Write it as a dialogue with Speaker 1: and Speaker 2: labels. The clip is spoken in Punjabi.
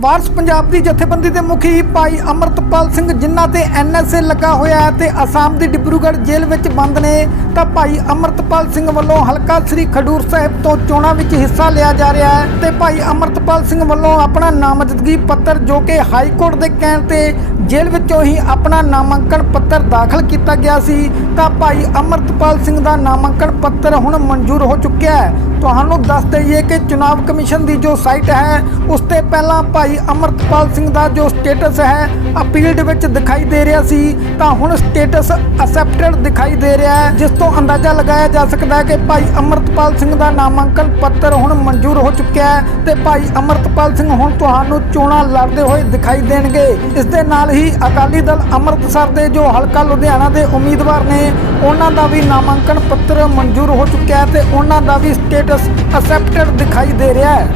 Speaker 1: ਵਾਰਸ ਪੰਜਾਬ ਦੀ ਜਥੇਬੰਦੀ ਦੇ ਮੁਖੀ ਭਾਈ ਅਮਰਤਪਾਲ ਸਿੰਘ ਜਿਨ੍ਹਾਂ ਤੇ ਐਨਐਸਏ ਲੱਗਾ ਹੋਇਆ ਹੈ ਤੇ ਅਸਾਮ ਦੀ ਡਿਬਰੂਗੜ੍ਹ ਜੇਲ੍ਹ ਵਿੱਚ ਬੰਦ ਨੇ, ਤਾਂ ਭਾਈ ਅਮਰਤਪਾਲ ਸਿੰਘ ਵੱਲੋਂ ਹਲਕਾ ਸ੍ਰੀ ਖਡੂਰ ਸਾਹਿਬ ਤੋਂ ਚੋਣਾਂ ਵਿੱਚ ਹਿੱਸਾ ਲਿਆ ਜਾ ਰਿਹਾ ਹੈ ਤੇ ਭਾਈ ਅਮਰਤਪਾਲ ਸਿੰਘ ਵੱਲੋਂ ਆਪਣਾ ਨਾਮਜ਼ਦਗੀ ਪੱਤਰ ਜੋ ਕਿ ਹਾਈ ਕੋਰਟ ਦੇ ਕਹਿਣ ਤੇ ਜੇਲ੍ਹ ਵਿੱਚੋਂ ਹੀ ਆਪਣਾ ਨਾਮਾਂਕਨ ਪੱਤਰ ਦਾਖਲ ਕੀਤਾ ਗਿਆ ਸੀ, ਤਾਂ ਭਾਈ ਅਮਰਤਪਾਲ ਸਿੰਘ ਦਾ ਨਾਮਾਂਕਣ ਪੱਤਰ ਹੁਣ ਮਨਜ਼ੂਰ ਹੋ ਚੁੱਕਿਆ ਹੈ। ਤੁਹਾਨੂੰ ਦੱਸ ਦਈਏ ਕਿ ਚੁਣਾਵ ਕਮਿਸ਼ਨ ਦੀ ਜੋ ਸਾਈਟ ਹੈ, ਉਸ ਤੇ ਪਹਿਲਾਂ ਭਾਈ ਭਾਈ ਅਮਰਤਪਾਲ ਸਿੰਘ ਦਾ ਜੋ ਸਟੇਟਸ ਹੈ, ਅਪੀਲਡ ਵਿੱਚ ਦਿਖਾਈ ਦੇ ਰਿਹਾ ਸੀ, ਤਾਂ ਹੁਣ ਸਟੇਟਸ ਅਸੈਪਟਡ ਦਿਖਾਈ ਦੇ ਰਿਹਾ ਹੈ, ਜਿਸ ਤੋਂ ਅੰਦਾਜ਼ਾ ਲਗਾਇਆ ਜਾ ਸਕਦਾ ਹੈ ਕਿ ਭਾਈ ਅਮਰਤਪਾਲ ਸਿੰਘ ਦਾ ਨਾਮਾਂਕਨ ਪੱਤਰ ਹੁਣ ਮਨਜ਼ੂਰ ਹੋ ਚੁੱਕਿਆ ਹੈ ਤੇ ਭਾਈ ਅਮਰਤਪਾਲ ਸਿੰਘ ਹੁਣ ਤੁਹਾਨੂੰ ਚੋਣਾਂ ਲੜਦੇ ਹੋਏ ਦਿਖਾਈ ਦੇਣਗੇ। ਇਸ ਦੇ ਨਾਲ ਹੀ ਅਕਾਲੀ ਦਲ ਅੰਮ੍ਰਿਤਸਰ ਦੇ ਜੋ ਹਲਕਾ ਲੁਧਿਆਣਾ ਦੇ ਉਮੀਦਵਾਰ ਨੇ, ਉਹਨਾਂ ਦਾ ਵੀ ਨਾਮਾਂਕਨ ਪੱਤਰ ਮਨਜ਼ੂਰ ਹੋ ਚੁੱਕਿਆ ਹੈ ਤੇ ਉਹਨਾਂ ਦਾ ਵੀ ਸਟੇਟਸ ਅਸੈਪਟਡ ਦਿਖਾਈ ਦੇ ਰਿਹਾ ਹੈ।